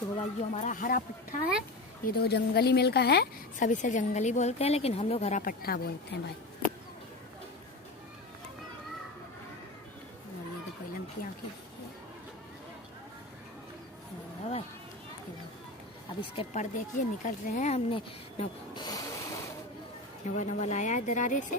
देखो भाई जो हमारा हरा पट्टा है, ये तो जंगली मिल का है, सब इसे जंगली बोलते हैं लेकिन हम लोग हरा पट्टा बोलते हैं भाई। और ये देखो इलम की आँखें भाई। अब इसके पर देखिए निकल रहे हैं, हमने नवा नवा लाया है दरारे से।